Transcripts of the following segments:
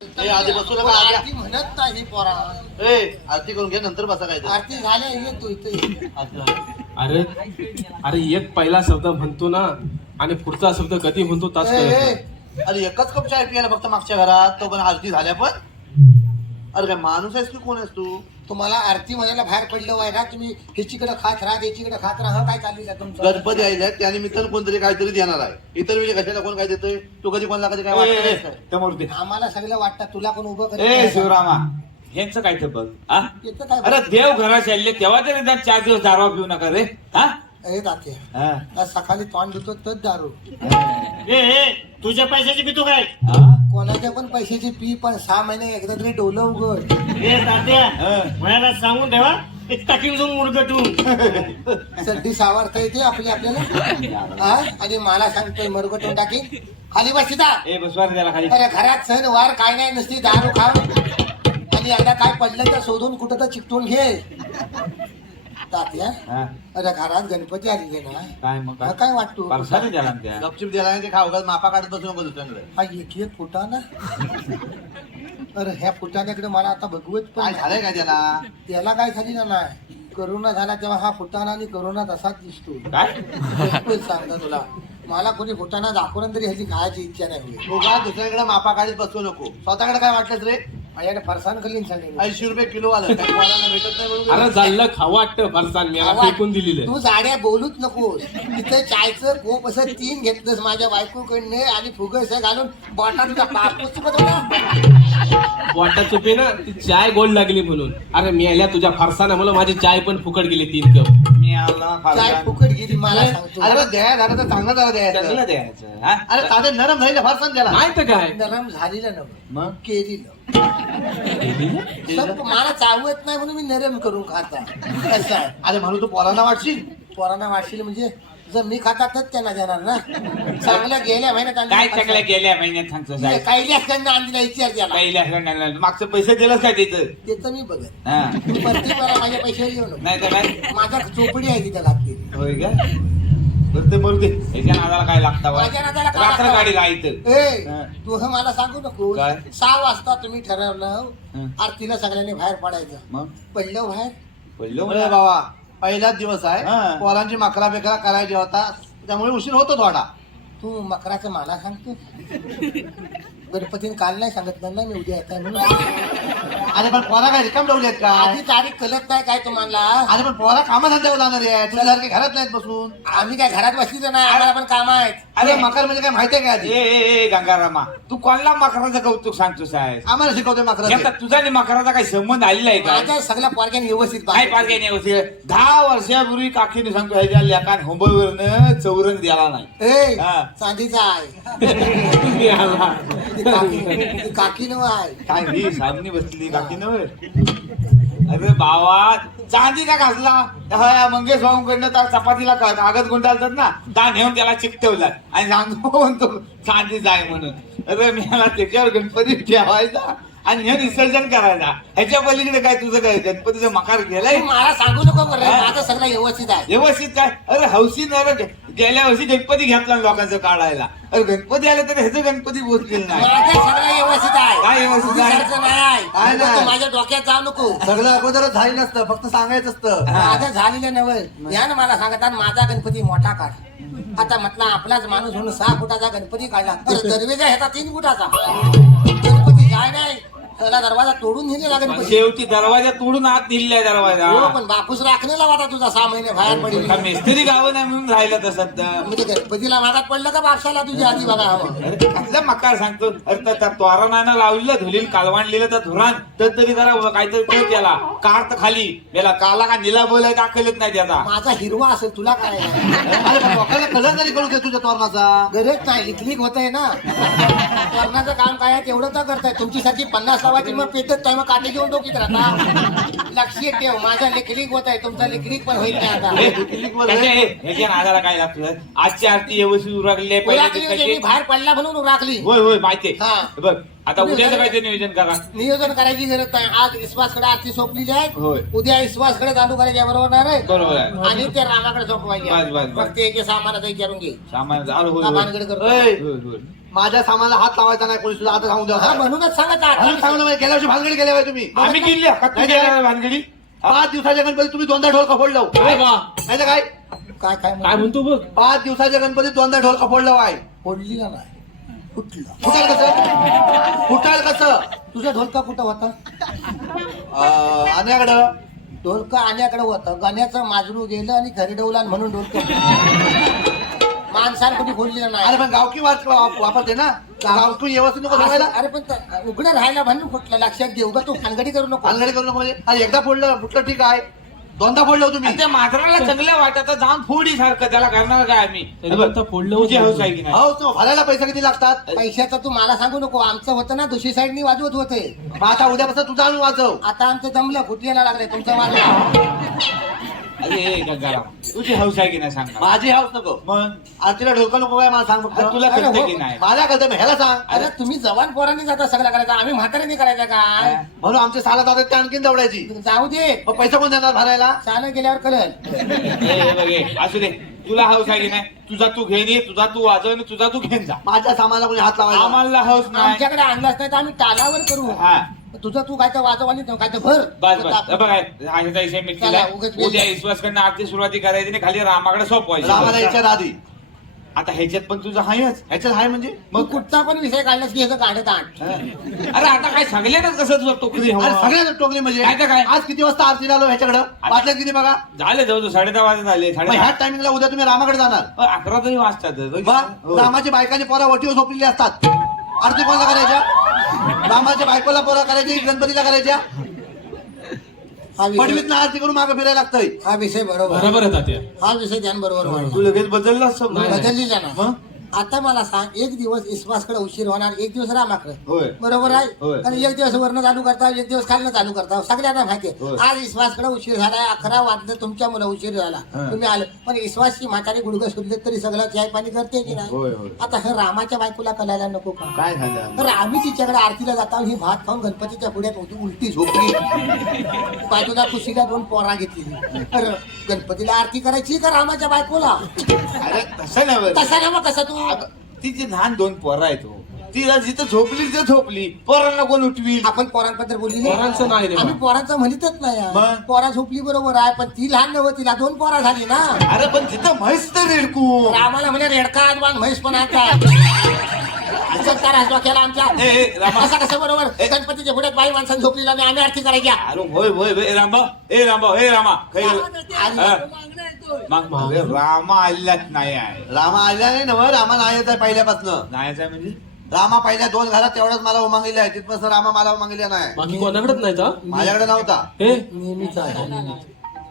ए, आधी बसू नका, पण आधी- आरती म्हणत नाही पोरा ए आरती करून घे नंतर बसा काय ते. आरती झाल्या ये तू इथे आरती झाली. अरे अरे एक पहिला शब्द म्हणतो ना आणि पुढचा शब्द कधी म्हणतो ए, ए, नाही. अरे एकच कप चाय पियाला फक्त मागच्या घरात तो पण आरती झाल्या पण अरे काय माणूस आहेस की कोण आहेस तू? तुम्हाला आरती म्हणायला बाहेर पडलं आहे ना तुम्ही ह्याचीकडे खात राहा त्याचीकडे खात राहा काय चालली का तुमचं? गणपती आले त्या निमित्तानं कोणतरी काहीतरी देणार आहे. इतर वेळी कशाला कोण काय देतोय? तू कधी कोणाला कधी काय वाटत आम्हाला सगळं वाटतं तुला कोण उभं ए नाही. शिवरामा ह्यांचं काय ते बघ काय अरे देव घरात चालले तेव्हा तरी चार दिवस दारू पिऊ नका रे हा ए दाते हा. आज सकाळी तोंड धुतो तोच दारू. ए ए तुझ्या पैशाची पितो काय? हा? कोणाच्या पण पैशाची पी पण सहा महिने एकदा तरी डोलं उघड. ए तात्या हा. मला सांगून ठेवा एक टाकीन जाऊन मुरगटून सड्डी सावरता येते आपली आपल्याला? हा? आणि मला सांगतोय मरगटून टाकी. खाली बसिता ए बसवा रे त्याला खाली. अरे घरात सण वार काय नाही नुसती दारू खा आणि एकदा काय पडलं तर शोधून कुठं तर चिकटून घे. तात्या हा. अरे घरात गणपती आलेले ना काय मग? हा, काय काय वाटतो न त्या? गपचिप दिला नाही ते खाऊ घाल मापा काढत बसू नको दुसऱ्यांकडे. हा एक एक फुटाना. अरे ह्या फुटाण्याकडे मला आता बघवत पण काय नाही. झालंय काय त्याला? त्याला काय झाली ना नाही. करोना झाला तेव्हा हा फुटाणा आणि करोना तसाच दिसतो. काय? सांगता तुला. मला कोणी फुटाणा दाखवून तरी ह्याची खायची इच्छा नाही का दुसऱ्याकडे मापा काढत बसू नको. स्वतःकडे काय वाटलंच रे? माझ्याकडे फरसान खाली सांगेल. ऐंशी रुपये किलो आलं. त्या भेटत नाही म्हणून अरे झालं खाऊ वाटतं फरसान. मी फेकून दिलेलं तू जाड्या बोलूच नकोस. तिथे चायचं कोप असं तीन घेतलंस माझ्या बायकोकडने आणि फुगस घालून बॉटा तुझा पापूस चुकत होता वाटाची पे ना ती चाय गोड लागली म्हणून. अरे मी आल्या तुझ्या फरसाना मला माझी चाय पण फुकट गेली तीन कप. आला चाय फारसा फुकट गेली मला सांगतो. अरे बरं द्या झालं तर चांगलं द्यायचं. द्यायचं हा? अरे नरम झाले फार सांग त्याला. नाही तर काय? नरम झालेलं मग? केलेलं. सब मला चावत नाही म्हणून मी नरम करून खाता. कसं आहे अरे म्हणून तू पोरांना वाटशील? पोरांना वाटशील म्हणजे जर मी खातात तर त्यांना देणार ना. चांगलं गेल्या महिन्यात काय. चांगल्या गेल्या महिन्यात सांगतो साहेब? कैलासकडनं आणलेला विचार त्याला पहिल्या आठवड्याला मागचं पैसे दिलंच काय त्याचं त्याचं मी बघत. हा. तू प्रत्येक वेळा माझ्या पैशावर येऊ नको नाही तर काय? माझा चोपडी आहे तिथं घातली. होय का? बरं ते मरू दे ह्याच्या नादाला काय लागतं बा? माझ्या नादाला काय रात्र लागतं? गाडी लाईत ए हा. तू हे मला सांगू नको. काय? सहा वाजता तुम्ही ठरवलं हं. आरतीला सगळ्यांनी बाहेर पडायचं. मग? पडलं बाहेर. मला. बाबा. पहिलाच दिवस आहे. हा. पोरांची मकरा बेकरा करायची होता. त्यामुळे उशीर होतो थोडा. तू मकराचं मला सांगतो गणपतीने काल नाही सांगितलं ना मी उद्या येताय म्हणून. अरे पण पोरा काय रिकाम ठेवली आहेत आधी काय तारीख कळत नाही काय तुम्हाला. अरे पण पोरा कामाधंद्यावर जाणार आहे तुझ्यासारखे घरात नाहीत बसून. आम्ही काय घरात बसलीच नाही आम्हाला पण काम आहेत. अरे मकर म्हणजे काय माहितीये का ए आधी? ए ए गंगारामा तू कोणला मकराचं कौतुक सांगतो साहेब आम्हाला शिकवतोय मकरा तुझा आणि मकराचा काही संबंध आलेला आहे का? माझ्या सगळ्या पोरग्याने व्यवस्थित काय पार काही नाही होते दहा वर्षापूर्वी काकीने सांगतो ह्याच्या लेखान होंबईवरनं चौरंग द्याला नाही. ए हा. चांदीचा आहे. ती काकी ती काकी नव आहे. काय ही सामनी बसली काकी नव्हे अरे बाबा चांदी का घासला? हा मंगेश भाऊकडनं तर चपातीला का- कागद गुंडाळतात ना त्या नेऊन त्याला चिकटवला. आणि सांगतो म्हणतो चांदी जाय म्हणून. अरे मी याला त्याच्यावर गणपती ठेवायचा आणि हे विसर्जन करायचा. ह्याच्या पलीकडे काय तुझं काय गणपतीचं मकार गेलाय मला सांगू नको बरं. माझं सगळं व्यवस्थित आहे. व्यवस्थित काय? अरे हौशी न गेल्या वर्षी गणपती घेतला लोकांचं काढायला. अरे गणपती आले तर ह्याचं गणपती बोलतील नाही. माझं सगळं व्यवस्थित आहे. काय व्यवस्थित आहे? तुझ्यासारखं नाही आहे. काय उगाच नाही? तू माझ्या डोक्यात जाऊ नको. सगळं अगोदरच झालं नसतं फक्त सांगायचं असतं. माझं झालेलं नव्हे. या ना मला सांगतात माझा गणपती मोठा काढ. आता म्हटलं आपलाच माणूस म्हणून सहा फुटाचा गणपती काढला. तर दरवेजा ह्याचा तीन फुटाचा. गणपती काय नाही. त्याला दरवाजा तोडून नेलेला गणपती शेवटी दरवाजा तोडून आत निघलाय दरवाजा. हो पण बापूस राखणेला होता तुझा सहा महिने बाहेर पडेल. का मिस्त्री गावं नाही म्हणून राहिलं तर. म्हणजे गणपतीला मागात पडलं का बापशाला तुझ्या आधी बघा? हवं अरे कसलं मकार सांगतो. अरे त्या- त्या त्वारा नाही ना लावलेलं धुलीन कालवाण लिहिलं तर धुरान. तर तरी जरा काहीतरी कर त्याला कार तर खाली. याला काला का निला बोलाय दाखलच नाही त्याचा. माझा हिरवा असेल तुला काय? कलर तरी कळू दे तुझ्या तोरणाचा. गरज नाही लिखलिक होत आहे ना. करण्याचं काम काय आहे तेवढं तर करताय. तुमच्यासाठी पन्नास लावायची मग पेटत काय मग काटे घेऊन डोकीत राहता. लक्ष ठेव माझा लिखलिक होत आहे तुमचा लिखलिक पण होईल नाही आता? आहे. काय लागतं आजची आरती व्यवस्थित उरकले उराकली पहिले म्हणजे मी बाहेर पडला म्हणून उराकली. होय होय माहिती हा. बघ आता उद्याचं काय ते नियोजन करा नियोजन करायची गरज नाही आज इस्वासकडे आरती सोपलेली आहे होय. उद्या इस्वासकडे चालू करायची आहे, बरोबर नाही रे? बरोबर आहे आणि ते रामाकडे सोपवायची बस, बस, बस. फक्त एक सामानाचं विचारून घे सामान आलो होय का होय. भानगड करतो? होय, होय, होय. माझ्या सामानाला हात लावायचा नाही कोणी सुद्धा आता सांगून द्या हा म्हणूनच सांगत आहे. सांगलं गेल्या वर्षी भानगडी गेल्या पाहिजे तुम्ही आम्ही गेली का तू नाही, गेला नाही. भानगडी पाच दिवसाच्या गणपती तुम्ही दोनदा ढोल फोडलं अरे वा नाही तर काय काय काय म्हणतो? काय म्हणतो बघ पाच दिवसाच्या गणपती दोनदा ढोल फोडलं वाय फोडली का नाही फुटलं फुटाल कसं? फुटाल कसं? तुझा ढोलका कुठं होता? अं, अन्याकडं ढोलका आण्याकडे होतं. गाण्याचं माजरू गेलं आणि घरी डवला म्हणून ढोलका कोणी फोडली अरे नाही पण गावकी वाच वाप- वापरते ना? गावकी व्यवस्थित नको सांगायला अरे पण उघडं राहायला म्हणून फुटलं लक्षात घेऊ का? तू भानगडी करू नको. भानगडी करू नको म्हणजे. अरे एकदा फोडलं फुटलं ठीक आहे. दोनदा फोडलं तुम्ही. त्या मात्राला चांगलं वाटत जाऊन फोडी सारखं त्याला करणार काय आम्ही? तरी फोडलं तुझी होतं. हौस आहे की नाही? हो तो भरायला पैसे किती लागतात? पैशाचं तू मला सांगू नको. आमचं होतं ना दुसरी साईडनी वाजवत होते. मग आता उद्यापासून तुझा आणून वाचव आता आमचं जमलं फुटलेला लागले तुमचं वाजव अरे गंगाराम. तुझी हौस आहे की नाही सांग मला. माझी हाऊस नको. मग? आरतीला ढोलका नको काय मला सांग फक्त? अरे तुला कळतं हो. की नाही? माझ्या करते ह्याला सांग. अरे तुम्ही जवान पोरांनी जाता सगळं करायचं आम्ही म्हाताऱ्यांनी करायचं काय म्हणून आमचे साला दादा ते आणखीन दवडायची. जाऊ दे. मग पैसा कोण देणार भरायला? चालत गेल्यावर कळल. बघ हे, असू दे. तुला हौस आहे की नाही? तुझा तू घेऊन ये तुझा तू वाजव आणि तुझा तू घेऊन जा. माझ्या सामानाला कोणी हात लावायला आम्हाला हौस नाही. आमच्याकडे आणलाच नाही तर आम्ही टालावर करू. हा. तुझं तू काय तर वाजव आणि काय तर भर. बस बस. हे बघ ह्याचा विषय मिटलेला चला, आहे. उगाच उद्या. विश्वासकडनं आरती सुरुवाती करायची आणि खाली रामाकडे रामाला सोपवायची विचार आधी. आता ह्याच्यात पण तुझं हायच. ह्याच्यात आहे म्हणजे? मग कुठचा पण विषय काढलास की ह्याचं काढत आण. अरे आता काय सगळ्याच कसं तुझं टोकरी अरे हवं? सगळ्यात टोकली म्हणजे? काय तर काय? आज किती वाजता आरतीला आलो ह्याच्याकडं? वाजल्यात किती बघा? झाले जवळ साडे दहा वाजत मग साडे ह्या टायमिंगला उद्या तुम्ही रामाकडे जाणार. अ, अकरा तरी वाजतात. मग हो. रामाची बायकाची पोरा वटीवर झोपलेली असतात. आरती कोणाला करायच्या? रामाच्या बायकोला पोरा करायची गणपतीला करायच्या हा विषय पडवीत ना आरती करून मागे फिरायला लागतंय हा विषय बरोबर बरोबर आहे तात्या हा विषय ध्यान बरोबर मांडला. तू लगेच बदलला. बदलली जाणार मग? आता मला सांग एक दिवस इस्वासकडे उशीर होणार एक दिवस रामाकडे. होय. बरोबर आहे. आणि एक दिवस वरनं चालू करता एक दिवस खालनं चालू करता. सगळ्यांना माहिती होय. आहे आज इस्वासकडे उशीर झालाय अकरा वाजले तुमच्या मुलं उशीर झाला. हा. तुम्ही आले. पण इस्वासची म्हातारी गुडघं सुटले तरी सगळं चाय पाणी करते की नाही? होय आता हे रामाच्या बायकोला कळायला नको का? काय झालं? तर आम्ही तिच्याकडे आरतीला जाता ही भात खाऊन गणपतीच्या पुढ्यात होती उलटी झोपली. बाजूला कुशीला दोन पोरा घेतली तर गणपतीला आरती करायची का रामाच्या बायकोला? अरे तसं नाही. तसा ना मग कसं तू? अगं, तिची लहान दोन पोरं आहेत हो. ती जिथं झोपली तिथं झोपली. पोरांना कोण उठवी आपण पोरांबद्दल बोलली पोरांचं नाही रे बा. आम्ही पोरांचं म्हणतच नाही मग? पोरा झोपली बरोबर आहे पण ती लहान नव्हती तिला दोन पोरा झाली ना. अरे पण तिथं म्हैस तर रेडकू. रामाला म्हणे रेडका आजबान म्हैस पण आता. केला आमच्या ए, रामा. असं कसं बरोबर? ए. गणपतीच्या पुढे बाई माणसानं झोपलीला आणि आम्ही आरती करायच्या अरे होय होय होय, ए रामभाऊ ए रामभाऊ ए रामा. काही हा. मग मग ए, रामा आल्यात नाही आहे. रामा आल्या नाही ना रामा नाही येत आहे पहिल्यापासून. नाही आहे म्हणजे? रामा पहिल्या दोन घरात तेवढंच मला उमांगिले आहे. तिथपासून रामा मला उमांगिले नाही. बाकी कोणाकडेच नाही तर माझ्याकडे नव्हता. हे नेहमीच आहे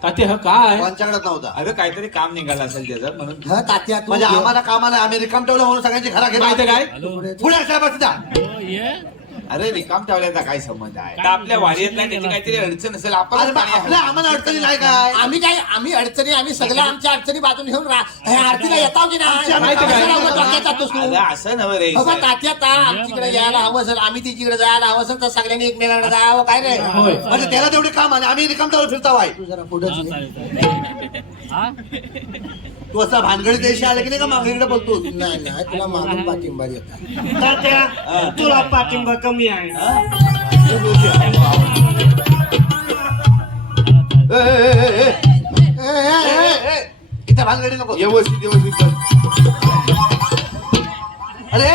तात्या हा काय? कोणच्याकडेच नव्हता. अरे काहीतरी काम निघालं असेल त्याचं म्हणून ह तात्या तू म्हणजे आम्हाला कामाला आम्ही रिकाम ठेवलं म्हणून सगळ्यांची घरा माहिती घेत काय? पुढे साहेब अरे रिकाम ठेवल्याचा काय संबंध आहे? आपल्या वारीत नाही त्याची काहीतरी अडचण असेल आपण अरे बा- आपल्या आम्हाला अडचणी नाही काय? आम्ही काय आम्ही अडचणी आम्ही सगळ्या आमच्या अडचणी बाजून घेऊन रा- हे आरतीला येताव की नाही? आमच्या माहिती काय? कशाला उगाच डोक्यात जातोस तू? अरे असं नव्हे रे बाबा तात्या ता आमच्याकडे यायला हवं असेल आम्ही तिच्याकडे जायला हवं असेल तर सगळ्यांनी एकमेकांकडे जावं काय रे? म्हणजे त्याला तेवढे काम आणि आम्ही रिकाम ठेवलं फिरता वाय तू जरा पुढे तू असा भानगडी देश आले की नाही का मागणीकडे बोलतो नाही नाही तुला मागून पाठिंबा तात्या तुला पाठिंबा कमी आहे. इथे भानगडी नको. व्यवस्थित व्यवस्थित कर. अरे.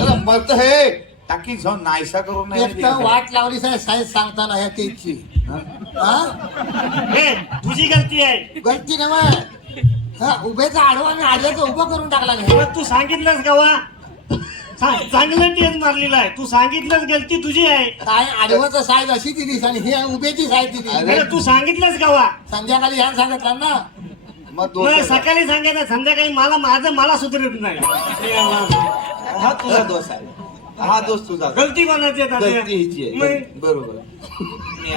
अरे मत हे टाकी जाऊन नाहीसा करून नाही एक तर वाट लावली साहेब साहेब सांगताना ह्या केकची. हा? हे तुझी गलती आहे. गलती नव्हे उभेचं आडवं आणि आडव्याचं उभं करून टाकला नाही. मग तू सांगितलंस का वा. चांगलं टेस मारलेला आहे. तू सांगितलंस गलती तुझी आहे. काय आडवचं साईज अशी दिलीस आणि ही उभेची साईज दिली अरे तू सांगितलंस का वा. संध्याकाळी ह्या सांगितलं ना. मग दोन मग सकाळी सांगायचं संध्याकाळी मला माझं मला सुधरत नाही. हे. हा तुझा दोष आहे. हा दोष तुझा. गलती कोणाची आहे तात्या? गलती हिची आहे. मग? बरोबर. मी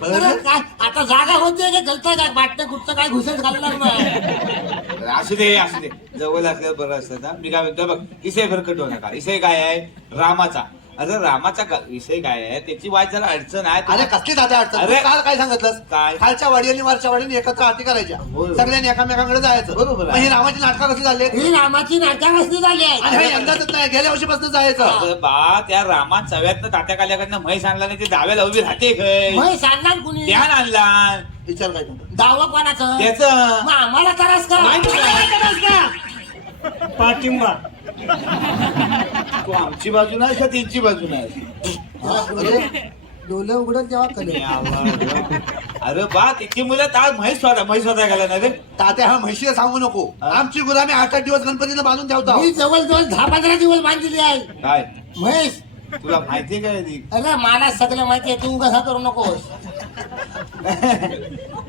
बरं, काय? आता जागा होते की गलतं काय वाटतं कुठचं काय घुसत घालणार नाही असू दे असू दे. जवळ असल्यावर बरं असतं ना मी काय म्हणतो बघ इसे भरकट होऊ नका. इसे काय आहे? रामाचा. अरे रामाचा ग- विषय काय आहे? त्याची वाट जरा अडचण आहे. अरे कसली दादा अडचण? अरे. तू काल काय सांगितलंस? काय? खालच्या वाडी आणि वरच्या वाडीने एकत्र आरती करायच्या. होय. सगळ्यांनी एकामेकांकडे जायचं. बरोबर आहे. मग ही रामाची नाटकं कशी झाली? ही रामाची नाटक कसली झाली? आहे हे यंदाच नाही गेल्या वर्षीपासून जायचं. अरे बा त्या रामात चव्यातनं तात्या काल्याकडनं म्हैस आणला नाही ते दाव्याला उभी राहते काय मग सांगणार कुणी? ध्यान आणला विचार काय करतो? दावा कोणाचं? त्याच. मग आम्हाला करास का? पाठिंबा. तू आमची बाजू नाही का त्यांची बाजू नाही? डोले उघडत तेव्हा कळे अरे बा त्याची मुलं तर म्हैस स्वतः म्हैस स्वतः गेला ना रे. तात्या हा म्हशीला सांगू नको. आमची गुरु आम्ही आठ आठ दिवस गणपतीला बांधून ठेवतो. मी जवळ जवळ दहा पंधरा दिवस बांधलेली आहे. काय? म्हैस. तुला माहितीये काय ती? अरे मला सगळं माहितीये तू कसा करू नकोस.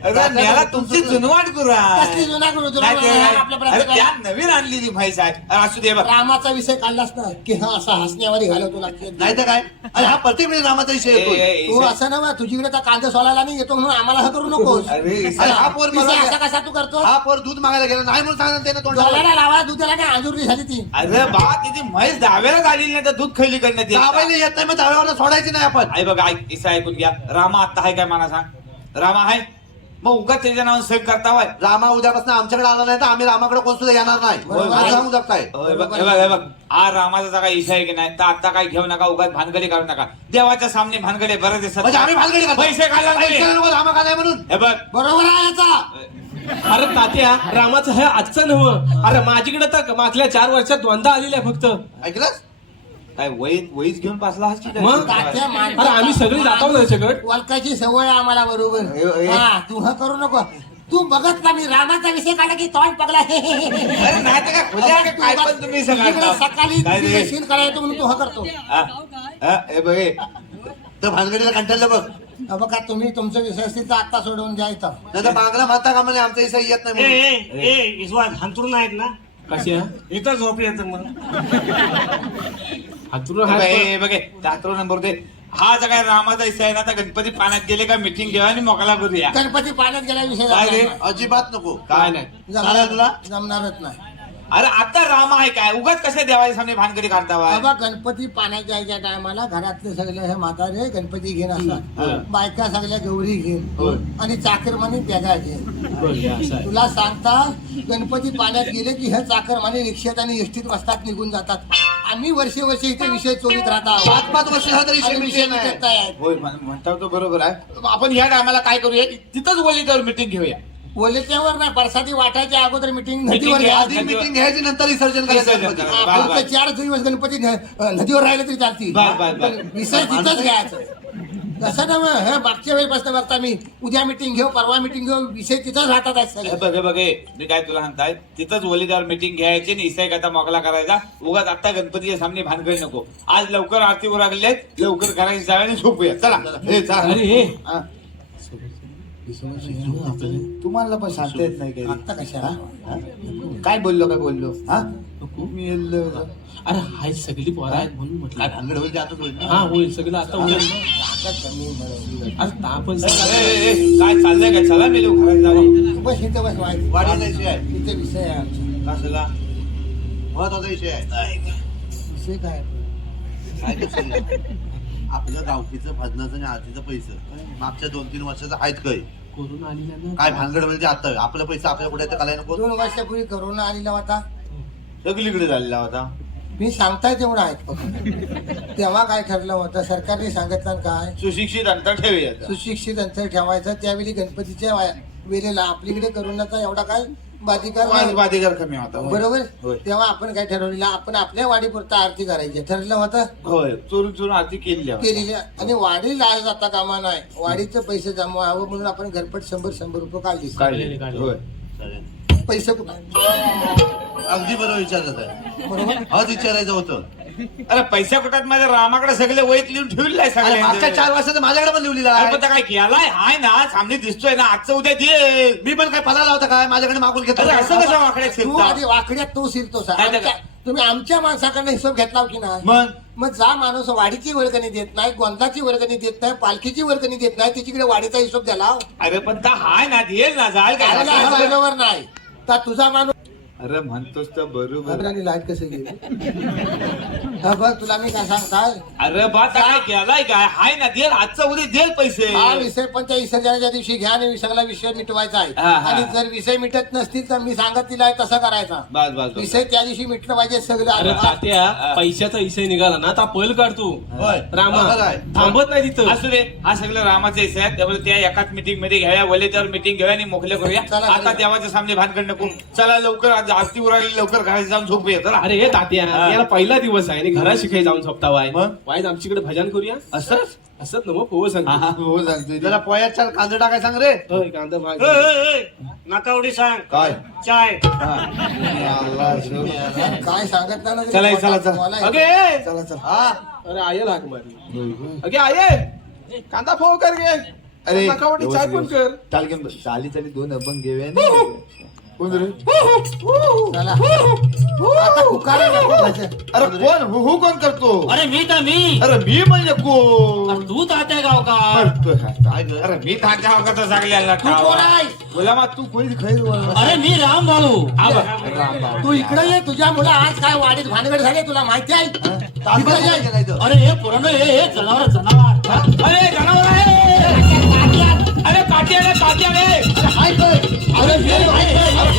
अरे मेला तुमची जुनवाट गुरा कसली जुना करू तुला ते- आपल्या त्या नवीन आणलेली म्हैस आहे अरे असू दे बघ रामाचा विषय काढलास ना की हा असा हसण्यावारी घालवतो लागते नाही तर काय? अरे हा प्रत्येक वेळी रामाचा विषय येतोय. ए, तू असं ना तुझीकडे त्या कांदा सोलायला नाही येतो म्हणून आम्हाला हा करू नकोस. अरे इसा- अरे हा पोर विषय मला- असा कसा तू करतो? हा पोर दूध मागायला गेला. नाही म्हणून सांगितलं त्यानं तोंडाला डोळ्याला लावा दुधाला काय आंजुरली झाली ती? अरे बा तिची म्हैस दाव्याला झालेली नाही तर दूध खैली करण्यात येत दाबायला येत नाही मग दाव्यावर सोडायची नाही आपण. आई बघ ऐक इसा ऐकून घ्या. रामा आत्ता आहे काय मला सांग. रामा आहे मग उगा त्याच्या नावानं सग करता होय. रामा उद्यापासून आमच्याकडे आला नाही तर आम्ही रामाकडे कोण सुद्धा येणार नाही. असं सांगू शकताय हे बघ हे बघ हे बघ. हा रामाचा जगा इशा आहे की नाही तर आता काय घेऊ नका उगाच भानगडी काढू नका. देवाच्या सामने भानगडे बरं दिसत म्हणजे आम्ही भानगडी करतो. पैसे घाला पैसे नाही. नको रामा का नाही म्हणून. हे बघ. बरोबर आहे याचा. अरे तात्या रामाचं हे आजचं नव्ह. अरे माझीकडे तर मागल्या चार वर्षात दोनदा आलेली आहे फक्त. ऐकलंस? काय वहीत वहीच घेऊन पासला की काय? मग? तात्या माणसाचा- अरे आम्ही सगळी जातो ना याच्याकडे सवय आहे आम्हाला बरोबर ए, ए. हा तू हा करू नको तू बघत का मी रामाचा विषय काढला की तोंड पगला अरे नाही तर काय खुल्या का काय पण तुम्ही सगळं इकडे करता. सकाळी काय रे? म्हणून तू हा करतो हा? हा? हे बघ. तर भानगडीला कंटाळलं बघ हा बघा तुम्ही तुमचं विषय असतील तर आता सोडवून द्यायचं नाही तर मागला म्हणता का म्हणे आमचा इसा येत नाही ए म्हणून. ए ए विश्वास हंतरून आहेत ना कशी आहे इथं झोप येतं मग हातरून हे बघ. त्यातून नंबर दे हा जगा रामाचा इसा आहे ना आता गणपती पाण्यात गेले का मिटिंग घेऊ आणि मोकळा करूया गणपती पाण्यात गेला विषय काय रे? जमणार. अजिबात नको काय नाही चालेल तुला? जमणारच नाही अरे आता राम आहे काय उगाच कसे देवाच्या सामने भानगडी काढता? बाबा गणपती पाण्यात जायच्या टायमाला घरातले सगळे हे म्हातारे गणपती घेऊन हं. असतात बायका सगळ्या गौरी घेऊन. आणि चाकरमानी पेगा घेऊन हे. तुला सांगता गणपती पाण्यात गेले की हे चाकरमानी रिक्षात आणि एसटीत वाजतात निघून जातात आम्ही वर्षे वर्षे इथे विषय चोरीत राहतात पाच पाच वर्ष झालं तरी आणि विषय विषय नाही. होय म्हण- म्हणता तो बरोबर आहे आपण या टायमाला काय करूया तिथंच वलीच्यावर मिटिंग घेऊया ओलेच्यावर नाही परसादी वाटायच्या अगोदर मिटिंग नदीवर घ्या. आधी मिटिंग घ्यायची नंतर विसर्जन करायचं विसर्जन गणपती. करायचं. हा, बस, फक्त बस. चार दिवस गणपती न- नदीवर राहिले तरी चालतील बस, बस. पण विषय तिथंच घ्यायचं तसं ना मग, हे मागच्या वेळेपासून बघता मी उद्या मिटिंग घेऊ परवा मिटिंग घेऊ विषय तिथंच राहतात हे सगळे बघे बघे मी काय तुला सांगताय तिथंच वलीच्यावर मिटिंग घ्यायची आणि इसाई कथा मोकळा करायचा उगाच आता गणपतीच्या सामने भानगडी नको आज लवकर आरती उरागली आहेत लवकर करायची जावे आणि झोपूया चला हे चला अरे हे हा. तुम्हाला पण सांगता येत नाही काही. आता कशाला? हा? काय बोललो काय बोललो? हा? मी. अरे हाय सगळी पोरं आहेत म्हणून म्हटलं. भानगड होईल ते आताच होईल ना. हा होईल. सगळं आता होईल. आता ए, काय चाललंय काय? चला मी लोक घरात जावं बस इथं बस. वाढीचा विषय आहे. इथे विषय आहे. कशाला? महत्त्वाचा विषय आहे. विषय काय? काय. आपलं गावकीचं भजनाचं आणि आरतीचं पैसे. मागच्या दोन तीन वर्षाचं आहेत काय करून काय भानगड म्हणजे आता? आपलं पैसे आपल्या कुठे येतं काय नको दोन वर्षापूर्वी करोना आलेला होता. सगळीकडे झालेला होता. मी सांगताय तेवढं आहेत. फक्त. तेव्हा काय ठरलं होतं? सरकारने सांगितलं काय? सुशिक्षित अंतर ठेवूया. सुशिक्षित अंतर ठेवायचं. त्यावेळी गणपतीच्या वेळेला आपलीकडे करोनाचा एवढा काय बाधिकार वाद- नाही. वादिकार कमी होता होय. बरोबर? होय. तेव्हा आपण काय ठरवलेलं आपण आपल्या वाडीपुरता आरती करायची. ठरलं होतं? होय. चोरून चोरून आरती केली केलेली आणि वाढी लाज जाता कामा नाही. वाढीचे पैसे जमवावं म्हणून आपण घरपट शंभर शंभर रुपये काढली. काढलेले, काढलेले. होय. चालेल. पैसे कुठं? अगदी बरोबर विचारत आहे बरोबर? हच विचारायचं होतं. अरे पैसा कुठात माझ्या रामाकडे सगळे वहीत लिहून ठेवले आहे अरे मागच्या सगळे चार वर्षाचं माझ्याकडे पण लिहिलेलं आहे. काय केलाय? हाय ना सामने दिसतोय ना. आजचं उद्या दे. मी पण काय पदाला होता काय? माझ्याकडे मागून घेतो अरे असं कसं वाकड्यात तू आधी वाकड्यात तो शिरतो काय तुम्ही आमच्या माणसाकडनं हिशोब घेतला हो की नाही? मग? मग जा माणूस वाडीची वर्गणी देत नाही गोंदाची वर्गणी देत नाही पालखीची वर्गणी देत नाही तिच्याकडे वाडीचा हिशोब द्याला हो. अरे पण ता हाय ना देईल ना जाय बरोबर नाही. तर तुझा माणूस अरे म्हणतोस तर बरोबर. आणि लाइट कसं गेली? हा बघ तुला मी काय सांगताय? अरे बा आता काय केलाय काय हाय ना देल आजचा उद्या देल पैसे. हा विषय पण त्या विसर्जनाच्या दिवशी घ्या आणि विसर्जनाला विषय मिटवायचा आहे. हा, हा. आणि जर विषय मिटत नसतील तर मी सांगत तिला तसं करायचा. बस बस बस. विषय त्या दिवशी मिटलं पाहिजे अरे सगळं तात्या पैशाचा विषय निघाला ना आता पैल काढतो होय. रामा आहे. थांबत नाही तिथं. असू दे हा सगळं रामाचे हिस्से आहेत त्यामुळे त्या एकाच मिटिंगमध्ये घ्याव्या वले त्यावर मिटिंग घेऊया आणि मोकले करूया. चला, आता. देवाच्या सामने भानगड नको चला लवकर आज आरती उराली लवकर घरात जाऊन झोपूया चला. अरे हे तात्या हा. याला पहिला दिवस आहे आणि घरात शिकाय जाऊन झोपता वाय मग? वाईज आमच्याकडे भजन करूया. असंच असंच ना मग हो हा, हा, सांगतो हो सांगतोय त्याला पोयात चार कांदे टाकाय सांग रे. होय, कांदा भाग. ए, ए, ए, नका एवढी सांग. काय? चाय. काय सांगत नाही ना चला, चला, चला. अगे! चला चला. हा. अरे आये लाग मारी अगे आये! कांदा फोव कर गे. अरे नकावटी चाय पण कर. चाल घेऊन बस. चाली चाली दोन अभंग घेऊया. कोण रे चला. आता पुकारा नको त्याचं. अरे कोण? हु हु कोण करतो? अरे मी तर मी. अरे मी म्हणजे कोण? अरे तू तात्या गाव का काय ग? अरे मी हक्काचा सांगलेला तू कोण आहेस? बोला मग तू कोणी खैर अरे मी राम भाऊ तू इकडे ये तुझ्या मुलं आज काय वाडीत भानगड झाले तुला माहिती आहे? इकडे ये. अरे हे पुरण हे हे जनावर जनावर. अरे जनावर आहे. अरे काठी आले काठी आले हाय कर. अरे हे हे,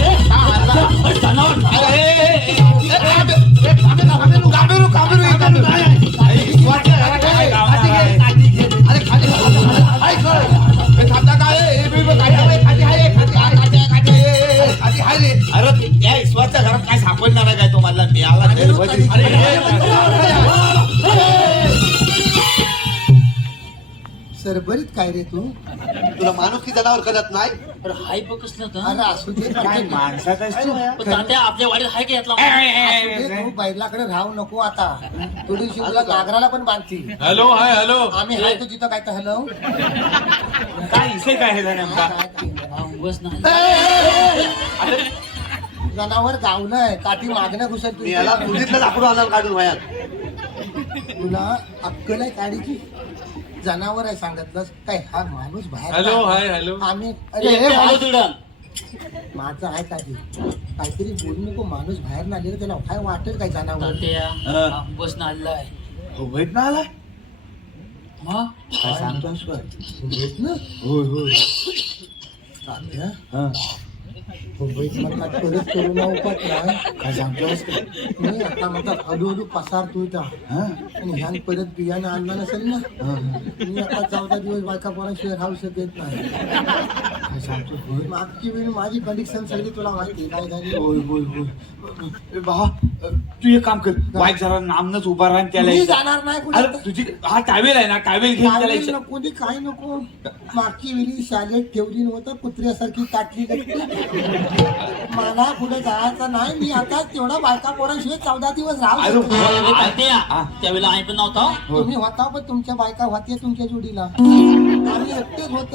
सरबरीत काय रे तू? तुला माणूस की जनावर करत नाही? अरे हाय बघ कसलं का अरे असू दे काय माणसात आहेस तू? पण तात्या आपल्या वाडीत हाय का यातला? असू दे, तू बैलाकडे राहू नको आता. थोडी शिवला नागराला पण बांधतील हॅलो हाय हॅलो. आम्ही हाय तू तिथं काय तर हॅलो. काय विषय काय आहे नेमका बस नाही. जनावर गावलंय काठी मागणं घुसत मी याला तुझीतलं लाकडू आणणार काढून वयात तुला अक्कल आहे काडीची? जनावर आहे सांगितलं काय हा माणूस बाहेर हॅलो. Hi hello. आम्ही अरे हे आलो माझं आहे काठी काहीतरी बोलू नको माणूस बाहेर ना आलेला त्याला काय वाटेल काय जनावर? तात्या बस आलाय मुंबईत ना आलाय मग काय सांगतोस होय होय. तात्या, हा. मुंबईत म्हणतात परत करोना उपटला काय सांगतोस? काय मी आता म्हणतात हळूहळू इथं? आणि ह्यान परत बियाणं आणलं नसेल ना. मी आता चौदा दिवस बायका नाही. काय सांगतोस? होय? मागची वेळी माझी कंडिशन सगळी तुला माहिती काय झाली? होय होय अ, तू एक काम कर. बाईक जरा नामनच उभा राहा त्याला मी जाणार नाही कुठे? अरे तुझी हा टावेल आहे ना टावेल घेऊन त्याला नको नी काय नको? मागची वेळी शाळेत ठेवली नव्हतं कुत्र्यासारखी ताटली मला कुठे जायचं नाही मी आता तेवढा बायका पोराशिवाय चौदा दिवस राहू अरे, शकतो. अरे. तात्या त्यावेळेला आम्ही पण नव्हता तुम्ही होता पण तुमच्या बायका होते तुमच्या जोडीला आम्ही एकटेच होत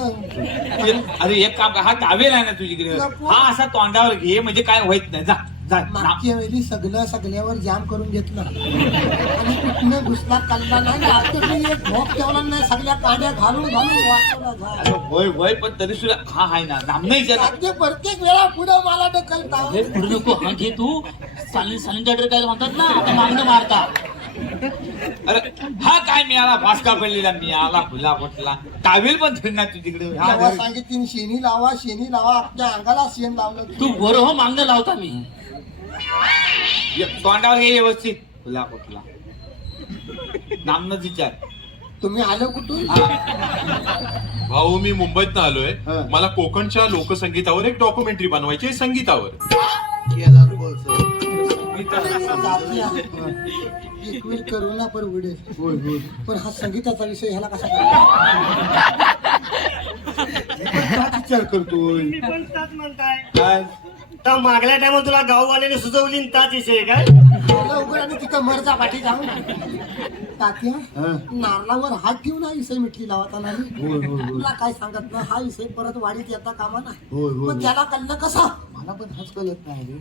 अरे एक काम कर हा टावेल आहे ना तुझीकडे. हा असा तोंडावर घे म्हणजे काय होत नाही जा. मागच्या वेळी सगळं सगळ्यावर जाम करून घेतलं. आणि कुठनं घुसला कल्ला नाही आता मी एक भोग ठेवला नाही सगळ्या काड्या घालून घालून वाचवला होय होय पण तरी सुद्धा हा आहे ना नाम नाही प्रत्येक वेळा पुढे मला ढकलता. हे पुढे नको हा घे तू. साली सॅनिटायझर काय म्हणतात ना आता मागणं मारता. अरे हा काय मिळाला? भास्का पडलेला मिळाला फुला फुटला. टावेल पण फिरणार हा, तेव्हा धर. सांगितली शेणी लावा शेणी लावा. आपल्या अंगाला शेण लावलं तू बरं हो मागणं लावता मी. ये, तोंडावर घे व्यवस्थित. फुला फुटला. नामनच विचार. तुम्ही आलो कुठून? भाऊ मी मुंबईत आलोय. हा. मला कोकणच्या लोकसंगीतावर एक डॉक्युमेंटरी बनवायची आहे संगीतावर. केला बोलतो. एक वेळ करोना पर उडेल पण हा संगीताचा विषय ह्याला कसा? विचार करतोय. काय? तर मागल्या टायमा तुला गाववाल्याने सुचवली ताच विषय काय? आणि तिथं मरजा पाठी जाऊन. तात्या हा. नारळावर हात ठेवून हा विषय मिटली लावता नाही. तुला काय सांगत ना हा विषय परत वाढीत येता कामा नाही. त्याला कळलं कसा? मला पण हाच कळत नाही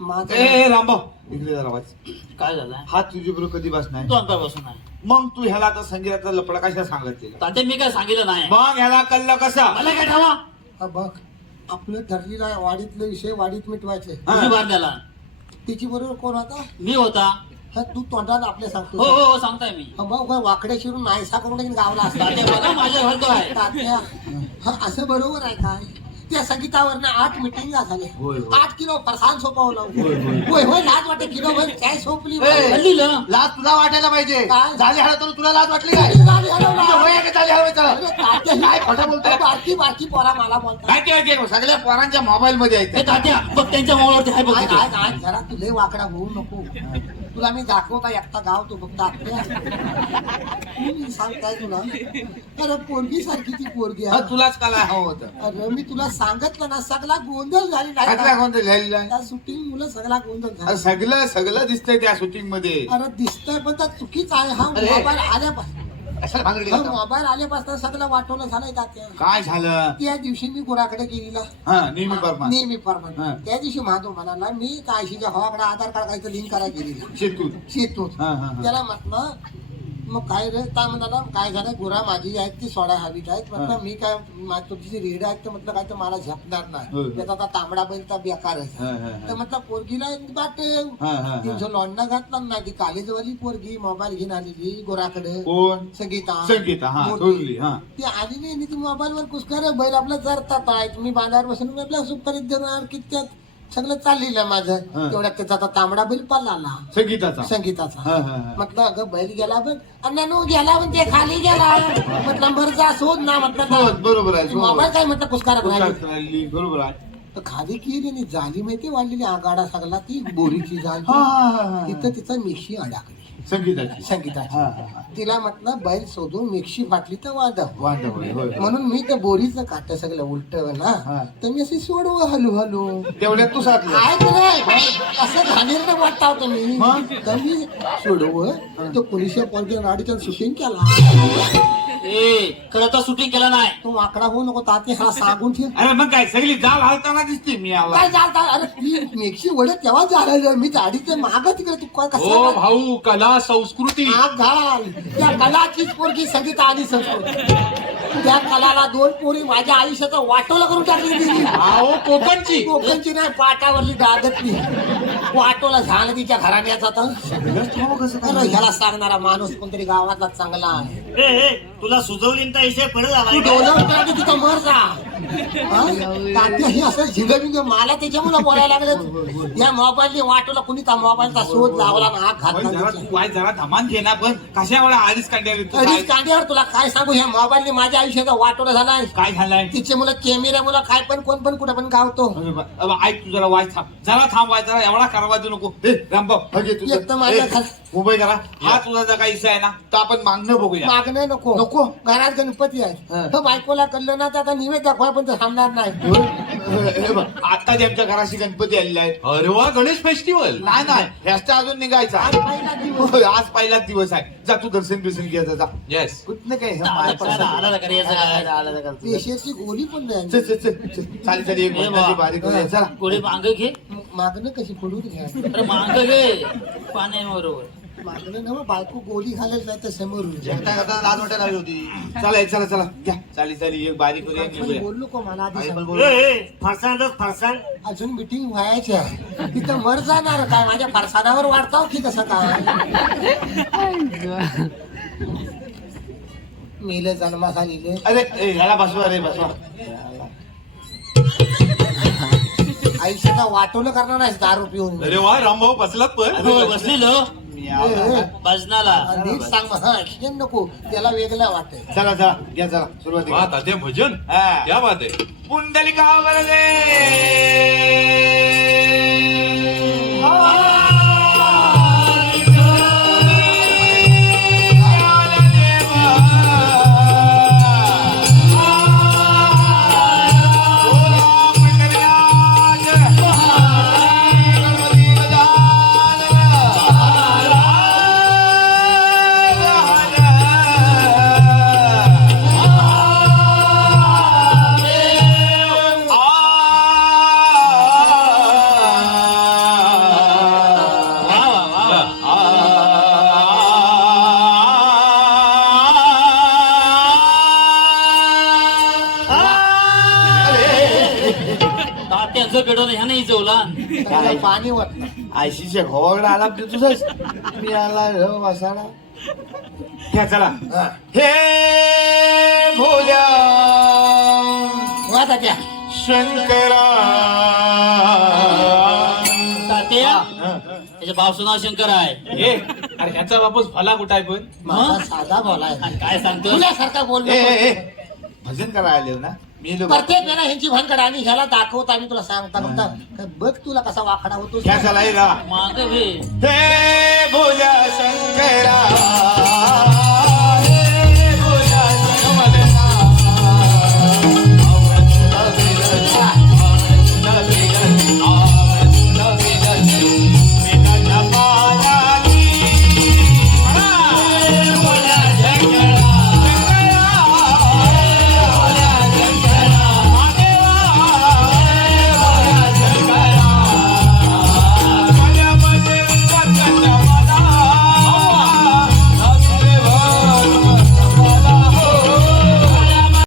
माझं ए ए, रामभाऊ. इकडे जरा वाच काय झालं? हा तुझी बरोबर कधी बसणार तू अंकार बसून आहे. मग तू ह्याला आता संगीताचा लपडा कशा सांगत मी काय सांगितलं नाही. मग ह्याला कल्ला कसा? मला काय ठावा? हा बघ. आपलं ठरलेलं वाडीतले विषय वाडीत मिटवायचे. हा. तुम्ही बाहेर द्याला तिची बरोबर कोण होता? मी होता. हा, तू तोंडात आपल्या हो सांगतो. हो हो सांगताय मी. हा, मग उगा वाकडे शिरून नाहीसा करून गावला. बघा माझ्या आहे. तात्या हा असं बरोबर आहे काय? त्या संगीतावरनं आठ मिटिंग झाले. आठ किलो फरसान सोपवलं. होय होय. लाज वाटे किलो भर काय सोपली. ए, हल्लीलं लाज तुला वाटायला पाहिजे. काय? झाली हळद तुला लाज वाटली काय? काय खोटं बोलतोय? बारकी बारकी पोरा मला बोलतात. काय ते- ते सगळ्या पोरांच्या मोबाईल मध्ये आहेत तात्या बघ त्यांच्या मोबाईलवरती आहे बघ जरा तुले वाकडा होऊ नको. तुला मी दाखवता एकटा गाव तू फक्त सांगताय तुला अरे पोरगी सारखी ती पोरगी हा, तुलाच काला हवं होतं. अरे मी तुला सांगितलं ना सगळा गोंधळ झाली सगळ्या कोणतं लिहिलेलं आहे? त्या सुट्टी मुलं सगळा गोंधळ अरे झाला सगळं सगळं दिसतंय त्या शूटिंगमध्ये. अरे दिसतंय पण त्या चुकीच आहे. हा अरे. मोबाईल आल्यापासून. कशाला भानगडी हा करतो? मोबाईल आल्यापासून सगळं वाटवलं झालंय का त्या काय झालं? त्या दिवशी मी गुराकडे गेलेला. हा नेहमी परमान नेहमी हा. परमान त्या दिवशी माधव म्हणाला मी काशीच्या हवाकडे आधार कार्ड काहीतरी लिंक करायला गेलेला. शेतून शेतूत. हा, हा, हा. त्याला म्हटलं मग काय रे काय म्हणाला काय झालं गुरा माझी आहेत ती सोडा हवीत आहेत म्हटलं. मी काय मा- तुमची जी रेड आहेत तर म्हटलं काय तर मला झपणार. नाही त्याचा आता तांबडा बैल तर बेकारच हा, आहे. हा, हा. तर म्हटलं पोरगीला बाटेल हा, हा, हा. तिथं घातला नाही ती कॉलेजवाली पोरगी मोबाईल घेऊन आलेली गोराकडे कोण संगीता संगीता हा मोठी. सोडली हा ती आली नाही आणि ती मोबाईल वर कुसकार बैल आपला जरतात आहे तुम्ही बांधावर बसून मी आपल्या सुपारीत देणार कितक्यात सगळं चाललेलं माझं. हा. तेवढ्यात त्याचा आता तांबडा बैल पडला आला संगीताचा. संगीताचा. हा, हा, हा. म्हटलं अगं बैल गेला बघ. अण्णानो गेला पण ते खाली गेला. म्हटलं बरं जा शोध ना म्हटलं बरोबर आहे हो. मोबाईल काय म्हटलं कुसकारात राहिली. राहिली, बरोबर आहे. तर खाली केली आणि झाली माहिती वाढलेली आगाडा सगळा ती बोरीची हा, झाली. हा, हा, हा. तिथं तिचं मिक्सी अडकली. संगीताची. संगीताची. हा, हा, हा. तिला म्हटलं बैल शोधून मिक्सी फाटली तर वादव. वांदा होय, होय. म्हणून मी त्या बोरीचं काट सगळं उलट हा. ना तर मी अशी सोडव हलू हलू तेवढ्यात तू साधलं काय नाही असं घाणेरडं वाटता होतं मी? तर मी सोडव. तो पोलिसच्या पॉलिटिकल गाडीचं शूटिंग केला. ए खरं तर शूटिंग केलं नाही. तो वाकडा होऊ नको ताते हा सांगून ठेव. अरे मग काय सगळी जाल हालताना दिसते मी आवाज काय चालता अरे ती मेक्षी वडे तेव्हा झालं मी गाडीचे माग तिकडे तू काय हो कसं भाऊ कला संस्कृती. आग घाल त्या कलाचीच पोरगी संगीत आणि संस्कृती. त्या कलाला दोन पोरी माझ्या आयुष्याचं वाटोला करून टाकली तिची अहो कोकणची. कोकणची नाही पाटावरली दादतली वाटोला झालं तिच्या घराण्याचा तर अरे ह्याला सांगणारा माणूस कोणतरी गावातला चांगला आहे. ए, ए, तुला सुचवली ना विषय पडत तू आला टाकी तिथं मर जा. हा? तात्या हे असं झिगबिंग मला त्याच्यामुळे बोलायला लागलं. या मोबाईलने वाटोला कुणी त्या मोबाईलचा शोध लावला ना पण घातला जरा. तू वाय जरा धमान घे ना पण कशा वेळा आधीच काढल्या रे तू अडीच कांड्यावर तुला काय सांगू? ह्या मोबाईलने माझ्या आयुष्याचा वाटोला झालाय. काय झालंय? तिचे मुलं कॅमेरा मुलं काय पण कोण पण कुठं पण गावतो. अरे बा- अबा, ऐक तू जरा वाय थांब. जरा थांब वाय जरा एवढा कारवा देऊ नको. ए रामभाऊ हा घे तुझं. एक तर माझ्या मुंबई करा. हा तुझा जर काही आहे ना तर आपण मागणं बघूया. मागणे नको. नको? घरात गणपती आहे. हा. तो बायकोला कळलं ना तर आता निवेद दाखवा पण ते थांबणार नाही. हे? बघ, आता जे आमच्या घराशी गणपती आलेले आहेत. अरे वा गणेश फेस्टिवल नाही नाही ह्याचा अजून निघायचा. आज पहिला दिवस. होय, आज पहिलाच दिवस आहे. जा तू दर्शन बिर्शन घ्यायचं जा येस कुठनं काय हे? पेशेची गोळी पण नाही. चल चल चल चल. चालेल चालेल एक मिनिटाची. बारीक होईल. चला गोळी मांग घे मागणं कशी पडून घ्या. अरे मांग घे. पाण्याबरोबर. मागणं ना बायको गोळी घालेल नाही तर समोर काय करता लाज वाटायला हवी होती. चला चला चला. घ्या. एक बारीक करूया. बोललो को मला आधी आई पण सांग. बोल- ए, ए, फरसाणच फरसाण अजून मिटिंग व्हायची आहे. तिथं मर जाणार काय? माझ्या फरसाणावर वाढताव की कसं काय? मेले जन्मासा लिहिले अरे ए, ह्याला बसवा रे बसवा. आयुष्याचा वाटवलं करणार आहेस दारू पिऊन. अरे वा रामभाऊ बसलात पण. हो, बसलेलो. भजनाला. नीट सांग ऍक्सिडेंट नको. त्याला वेगळं वाटेल चला चला. घ्या चला. सुरुवाती तात्या भजन? हा. क्या बात आहे. पुंडलिका वरदे. त्याला पाणी वाटलं आयशीच्या घोवाकडे आला की तुझंच मी आला र वासाडा घ्या चला. हा. हे भोल्या. वा तात्या शंकरा. तात्या हा. त्याच्या नाव शंकर आहे. ए अरे ह्याचा बापूस भला कुठं आहे पण? माझा साधा बोलाय आणि काय सांगतो तुल्यासारखा बोल ए, ए, नको. ए, भजन करा आले ना? प्रत्येक वेळा ह्यांची भानकड आणि ह्याला दाखवता आम्ही तुला सांगता नव्हता बघ तुला कसा वाकडा होतो. क्या हे बोल्या शंकरा